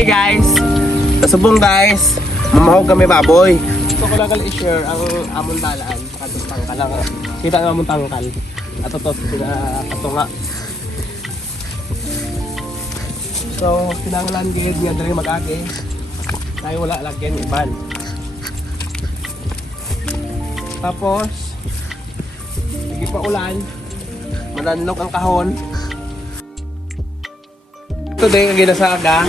Hi guys! Kasubong guys, mamahog kami baboy. Gusto ko lang i-share ang amon dalaan sa tangkal lang. Kita ang amon tangkal. At ito, pinakatunga. So, pinangalan gilid nga dali mag-ake. Tayo wala lagyan iban. Tapos, hindi pa ulan. Malanlog ang kahon. Today, kagina sa aga,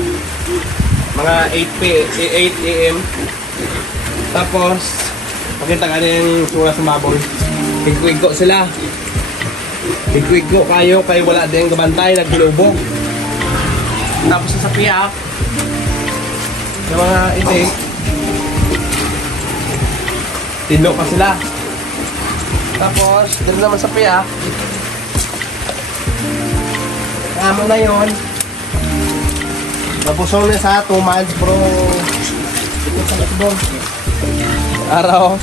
mga 8 a.m. Tapos, makita ka yung sura sa baboy. Higwiggo sila. Higwiggo kayo wala din gabantay, naglubog. Tapos sa piyak, yung mga itik, tino pa sila. Tapos, dito naman sa piyak, amo na yun. Napusong na sa 2 months bro. Ito sa lasbong araw.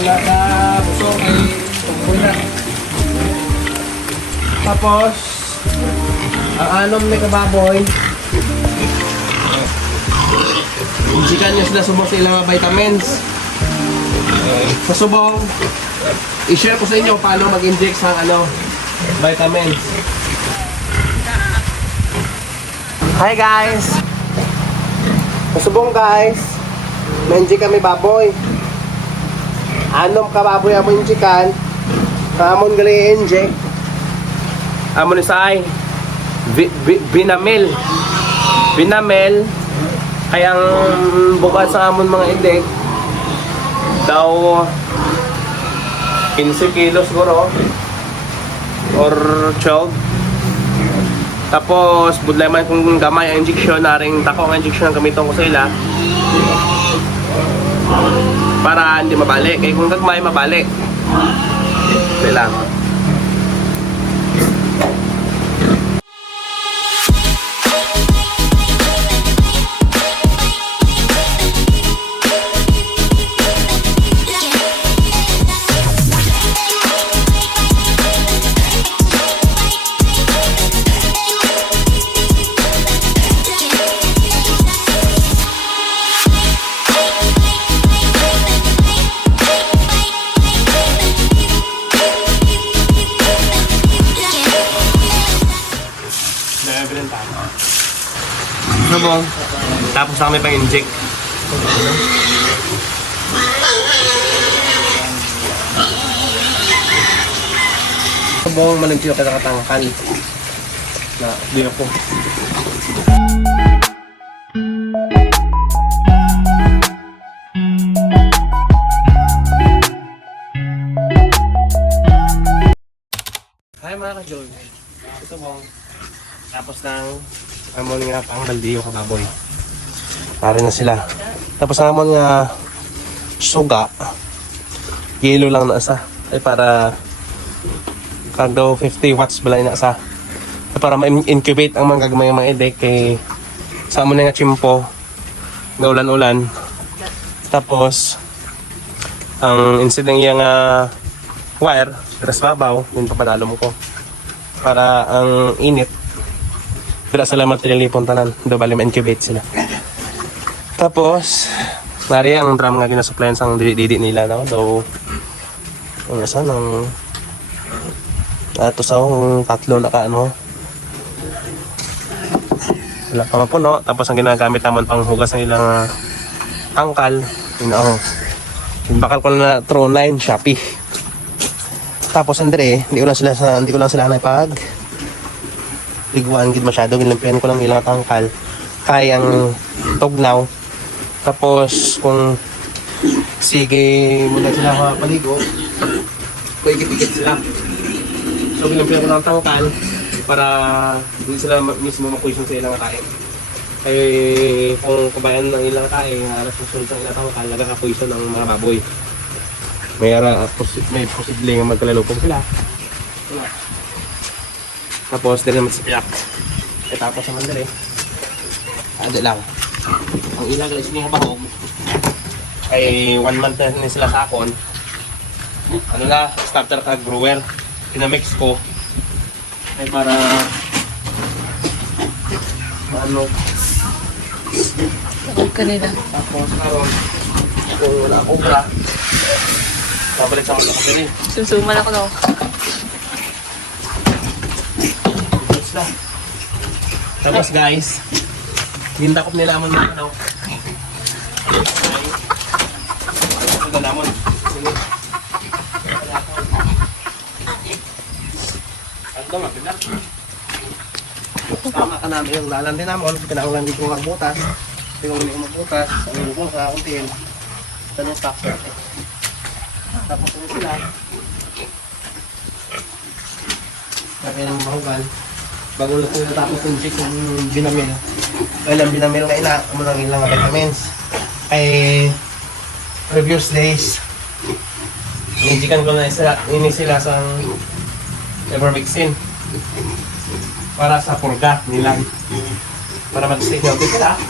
Wala na busong ay tungkol na. Tapos ang anom ni kababoy, injikan nyo sila subong sa ilang vitamins. Sa subong i-share ko sa inyo paano mag-inject sa vitamins. Hi guys! Pasubong guys, menji kami baboy. Anom ka baboy amon injikan, amon gali inject. Amon isay binamil. Binamil kayang bukas sa amon mga inject daw 15 kilos siguro or 12. Tapos, budlay man kung gamay ang injection, naring tako ang injection ang gamiton ko sa ila para hindi mabalik. Eh kung gagmay, mabalik. Hindi lang. Tapos na kami pang-inject. Sabong managsiyo ka nakatangkal na di ako. Hi mga ka-Joy. Ito bong tapos ng amon nga pang baldiyo ka baboy. Pare na sila. Tapos ang amon nga suga, yelo lang na sa. Ay para kagdaw 50 watts balay na sa. Para ma-incubate ang mga gagmay mga edek kay sa amon nga chimpo gaulan-ulan. Tapos ang instead ng iyang wire, dress babaw, yun papadalom ko. Para ang init pero salamat nililipon tanan. Do bali ma-incubate sila. Tapos nari ang drum nga ginasuplayan sang didi nila no. Do ano sa nang ato sa tatlo na ka wala pa mapuno. Tapos ang ginagamit naman pang hugas ng ilang tangkal bakal ko na Tron line Shopee. Tapos andre hindi ko lang sila naipag liguan gid masyado, ginampihan ko lang ilang tangkal kay ang tugnaw. Tapos kung sige muna sila paligo ikit-ikit sila, so ginampihan ko lang tangkal para hindi sila mismo makuison sa ilang kain. Kaya kung kabayan ng ilang kain aras susunod sa ilang tangkal nagkakakuison ng mga baboy, may posible nga magkalalupong sila. Tapos din naman sa piyak. Tapos naman din ado lang. Ang ilang galis niya bahog ay 1 month na sila sa akon. Ano na, starter kag brewer. Pinamix ko ay para Huwag ka nila. Tapos karon, kung wala akong okra, babalik sa mga kapili. Susuman ako no. Tapos guys, gintakop nila naman mga ano. Ito naman. Ito nga, pinak. Tama ka namin yung lalan din naman. Kinaulan din ko magbutas. Hindi ko hindi ko magbutas. Ang ko sa kuntiin. Ito yung stock. Tapos yung sila. Kaya ng bahugan. Bago na sila tapos yung chick yung binamil. Kailan binamil nga ina, muna ng ilang vitamins. Ay, previous days, inijikan ko na ini sila sa Ivermectin para sa purga nilang para mag-stay healthy sila.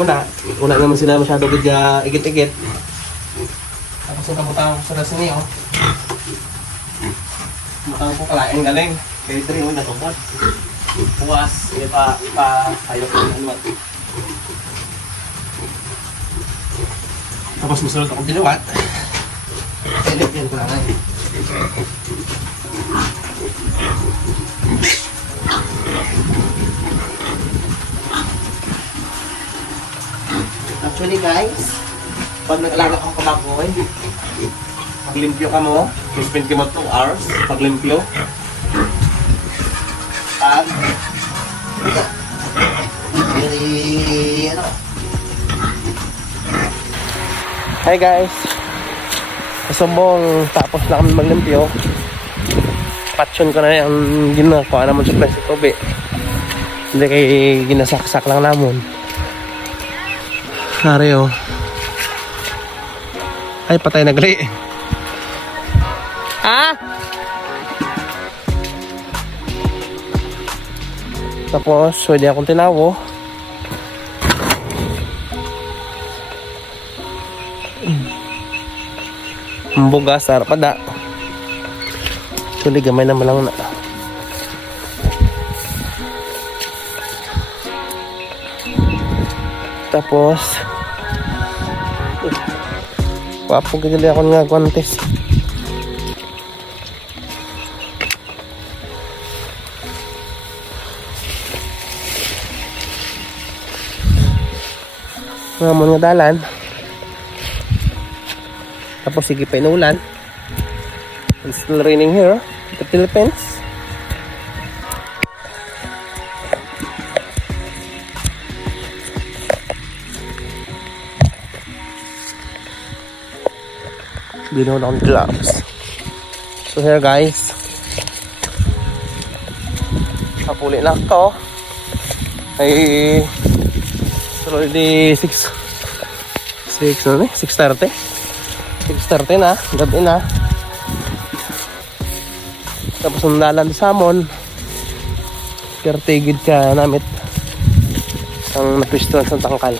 Una naman sila masyado bigya igit-igit. Tapos yung kabutang ko sila siniyo. Butang ko kalaing galing. Kaya ito rin yung natupad. Puwas, ayaw ko ng anumat. Tapos musulot akong tinuwat. Edit yan ko lang ay. Actually guys, pag nag-alaga kang kababoy, paglimpyo ka mo, spend ka mo 2 hours, paglimpyo. Pag Hi guys, kasumbong tapos na kami maglimpyo. Patson ko na yung ginagawa naman sa plastic tobe. Hindi kay ginasaksak lang naman. Sorry oh. Ay patay nagli. Ha? Tapos pwede akong tinawo. Bugas sarap pada. Actually gamay naman lang na. Tapos wapo gagali ako nga guantes. Ngamon nga dalan. Tapos sige pa inulan. It's still raining here in the Philippines. Binaw na akong gloves. So here guys, kapuli na ako. Ay it's already 6:30 na, gabi na. Tapos ang nalan sa amon, kertigid ka namit ang napistuan sa tangkal.